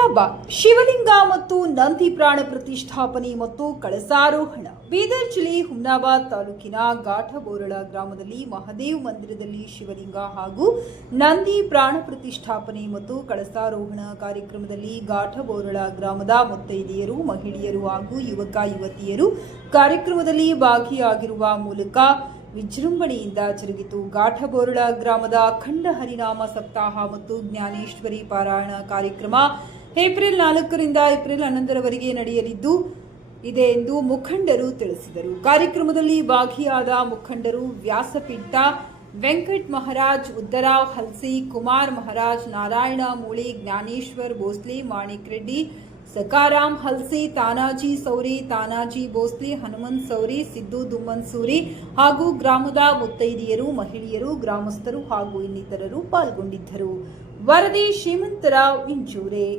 ಹುಮ್ನಾಬಾದ್ ಶಿವಲಿಂಗ ಮತ್ತು ನಂದಿ ಪ್ರಾಣ ಪ್ರತಿಷ್ಠಾಪನೆ ಮತ್ತು ಕಳಸಾರೋಹಣ. ಬೀದರ್ ಜಿಲ್ಲೆ ಹುಮ್ನಾಬಾದ್ ತಾಲೂಕಿನ ಗಾಠಬೋರಳ ಗ್ರಾಮದಲ್ಲಿ ಮಹಾದೇವ್ ಮಂದಿರದಲ್ಲಿ ಶಿವಲಿಂಗ ಹಾಗೂ ನಂದಿ ಪ್ರಾಣ ಪ್ರತಿಷ್ಠಾಪನೆ ಮತ್ತು ಕಳಸಾರೋಹಣ ಕಾರ್ಯಕ್ರಮದಲ್ಲಿ ಗಾಠಬೋರಳ ಗ್ರಾಮದ ಮುತ್ತೈದೆಯರು, ಮಹಿಳೆಯರು ಹಾಗೂ ಯುವಕ ಯುವತಿಯರು ಕಾರ್ಯಕ್ರಮದಲ್ಲಿ ಭಾಗಿಯಾಗಿರುವ ಮೂಲಕ ವಿಜೃಂಭಣೆಯಿಂದ ಜರುಗಿತು. ಗಾಠಬೋರಳ ಗ್ರಾಮದ ಅಖಂಡ ಹರಿನಾಮ ಸಪ್ತಾಹ ಮತ್ತು ಜ್ಞಾನೇಶ್ವರಿ ಪಾರಾಯಣ ಕಾರ್ಯಕ್ರಮ ಏಪ್ರಿಲ್ 4ರಿಂದ ಏಪ್ರಿಲ್ 11ರವರೆಗೆ ನಡೆಯಲಿದ್ದು ಇದೆ ಎಂದು ಮುಖಂಡರು ತಿಳಿಸಿದರು. ಕಾರ್ಯಕ್ರಮದಲ್ಲಿ ಭಾಗಿಯಾದ ಮುಖಂಡರು ವ್ಯಾಸಪೀಠ, ವೆಂಕಟ್ ಮಹಾರಾಜ್, ಉದ್ದರಾವ್ ಹಲ್ಸಿ, ಕುಮಾರ್ ಮಹಾರಾಜ್, ನಾರಾಯಣ ಮೂಳೆ, ಜ್ಞಾನೇಶ್ವರ್ ಭೋಸ್ಲೆ, ಮಾಣಿಕ್ ರೆಡ್ಡಿ, ಸಕಾರಾಮ್ ಹಲ್ಸಿ, ತಾನಾಜಿ ಸೌರಿ, ತಾನಾಜಿ ಭೋಸ್ಲೆ, ಹನುಮಂತ್ ಸೌರಿ, ಸಿದ್ದು ದುಮ್ಮನ್ಸೂರಿ ಹಾಗೂ ಗ್ರಾಮದ ಮುತ್ತೈದೆಯರು, ಮಹಿಳೆಯರು, ಗ್ರಾಮಸ್ಥರು ಹಾಗೂ ಇನ್ನಿತರರು ಪಾಲ್ಗೊಂಡಿದ್ದರು. ವರದಿ ಶ್ರೀಮಂತರಾವ್ ಇಂಚೂರೆ.